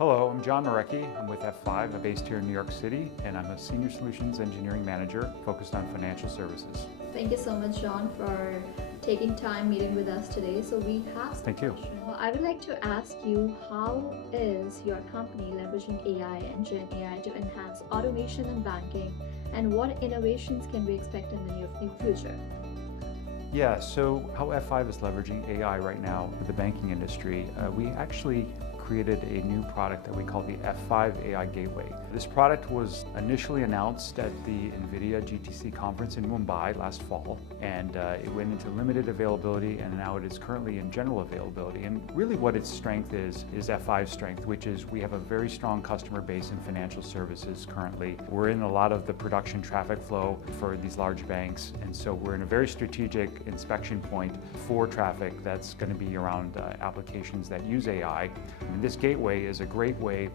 Hello, I'm John Marecki. I'm with F5. I'm based here in New York City, and I'm a Senior Solutions Engineering Manager focused on financial services. Thank you so much, John, for taking time meeting with us today. So we have some Thank you. questions. I would like to ask you, how is your company leveraging AI and Gen AI to enhance automation in banking, and what innovations can we expect in the near future? Yeah, so how F5 is leveraging AI right now with the banking industry, we actually created a new product that we call the F5 AI Gateway. This product was initially announced at the NVIDIA GTC conference in Mumbai last fall, and it went into limited availability, and now it is currently in general availability. And really what its strength is F5's strength, which is we have a very strong customer base in financial services currently. We're in a lot of the production traffic flow for these large banks, and so we're in a very strategic inspection point for traffic that's going to be around applications that use AI. And this gateway is a great way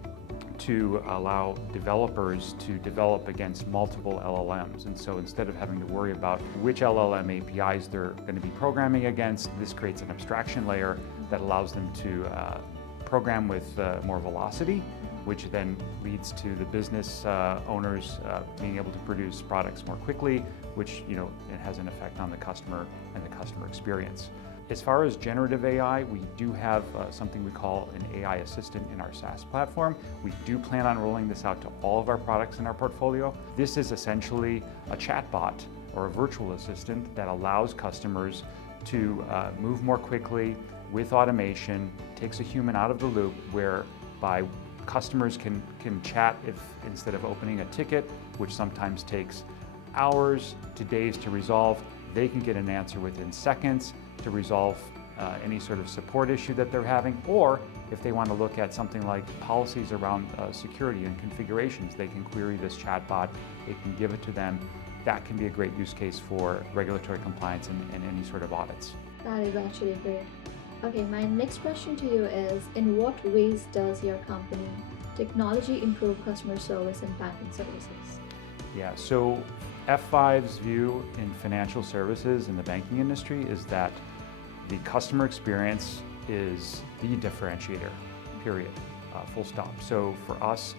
to allow developers to develop against multiple LLMs. And so instead of having to worry about which LLM APIs they're going to be programming against, this creates an abstraction layer that allows them to program with more velocity, which then leads to the business owners being able to produce products more quickly, which it has an effect on the customer and the customer experience. As far as generative AI, we do have something we call an AI assistant in our SaaS platform. We do plan on rolling this out to all of our products in our portfolio. This is essentially a chatbot or a virtual assistant that allows customers to move more quickly with automation, takes a human out of the loop, whereby customers can chat if instead of opening a ticket, which sometimes takes hours to days to resolve, they can get an answer within seconds to resolve any sort of support issue that they're having. Or if they want to look at something like policies around security and configurations, they can query this chatbot, it can give it to them. That can be a great use case for regulatory compliance and any sort of audits. That is actually great. Okay, my next question to you is, in what ways does your company technology improve customer service and banking services? Yeah, so F5's view in financial services in the banking industry is that the customer experience is the differentiator, period, full stop. So for us,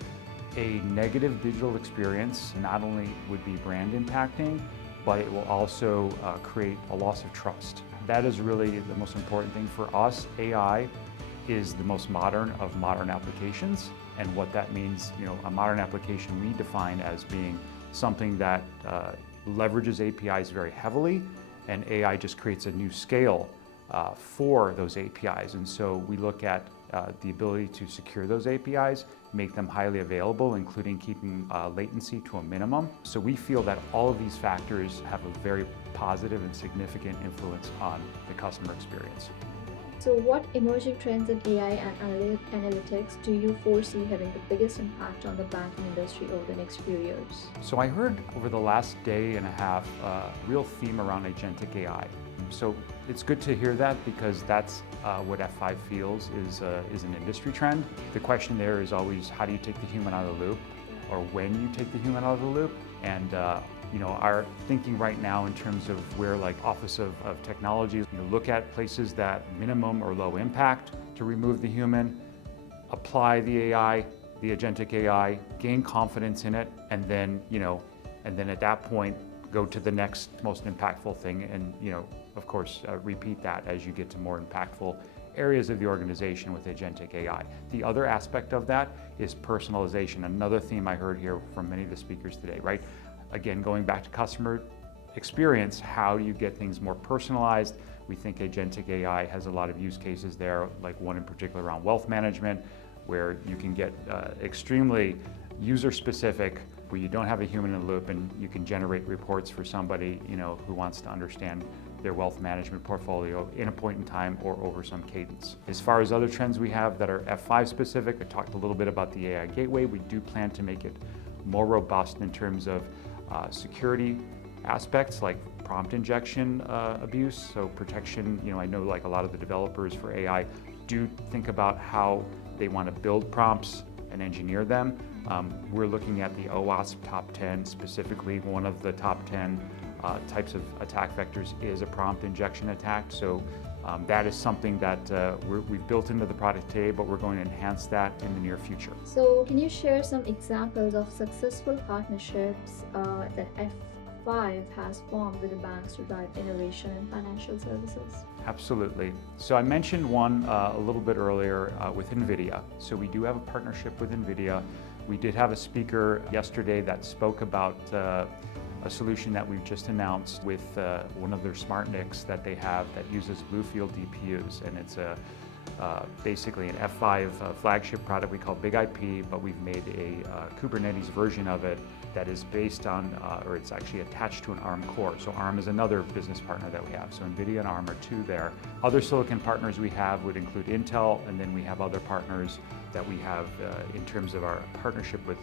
a negative digital experience not only would be brand impacting, but it will also create a loss of trust. That is really the most important thing for us. AI is the most modern of modern applications, and what that means, a modern application we define as being something that leverages APIs very heavily, and AI just creates a new scale for those APIs. And so we look at the ability to secure those APIs, make them highly available, including keeping latency to a minimum. So we feel that all of these factors have a very positive and significant influence on the customer experience. So what emerging trends in AI and analytics do you foresee having the biggest impact on the banking industry over the next few years? So I heard over the last day and a half a real theme around agentic AI. So it's good to hear that, because that's what F5 feels is an industry trend. The question there is always, how do you take the human out of the loop, or when you take the human out of the loop? And our thinking right now in terms of where, like Office of Technology, look at places that minimum or low impact to remove the human, apply the AI, the agentic AI, gain confidence in it, and then at that point go to the next most impactful thing, and of course repeat that as you get to more impactful areas of the organization with agentic AI. The other aspect of that is personalization. Another theme I heard here from many of the speakers today, right? Again, going back to customer experience, how you get things more personalized. We think agentic AI has a lot of use cases there, like one in particular around wealth management, where you can get extremely user-specific, where you don't have a human in the loop, and you can generate reports for somebody who wants to understand their wealth management portfolio in a point in time or over some cadence. As far as other trends we have that are F5 specific, I talked a little bit about the AI Gateway. We do plan to make it more robust in terms of security aspects like prompt injection abuse, so protection. I know like a lot of the developers for AI do think about how they want to build prompts and engineer them. We're looking at the OWASP top 10 specifically. One of the top 10 types of attack vectors is a prompt injection attack. So That is something that we've built into the product today, but we're going to enhance that in the near future. So, can you share some examples of successful partnerships that F5 has formed with the banks to drive innovation in financial services? Absolutely. So I mentioned one a little bit earlier with NVIDIA. So we do have a partnership with NVIDIA. We did have a speaker yesterday that spoke about a solution that we've just announced with one of their smart NICs that they have that uses Bluefield DPUs, and it's basically an F5 flagship product we call Big IP, but we've made a Kubernetes version of it that is based on, or it's actually attached to an ARM core. So ARM is another business partner that we have. So NVIDIA and ARM are two there. Other silicon partners we have would include Intel, and then we have other partners that we have in terms of our partnership with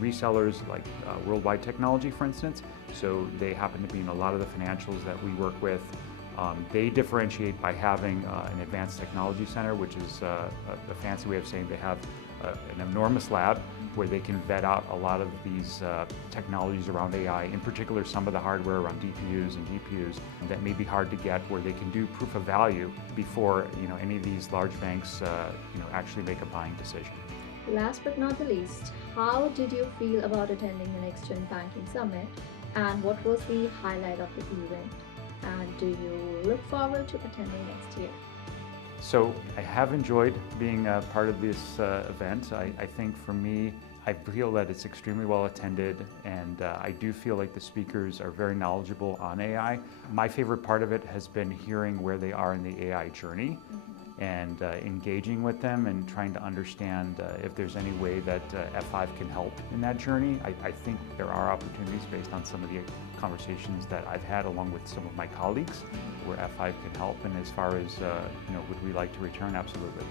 resellers like Worldwide Technology, for instance. So they happen to be in a lot of the financials that we work with. They differentiate by having an advanced technology center, which is a fancy way of saying they have an enormous lab where they can vet out a lot of these technologies around AI, in particular some of the hardware around DPUs and GPUs that may be hard to get, where they can do proof of value before any of these large banks actually make a buying decision. Last but not the least, how did you feel about attending the NexGen Banking Summit, and what was the highlight of the event? And do you look forward to attending next year? So I have enjoyed being a part of this event. I think for me, I feel that it's extremely well attended, and I do feel like the speakers are very knowledgeable on AI. My favorite part of it has been hearing where they are in the AI journey and engaging with them and trying to understand if there's any way that F5 can help in that journey. I think there are opportunities based on some of the conversations that I've had along with some of my colleagues where F5 can help, and as far as would we like to return, absolutely.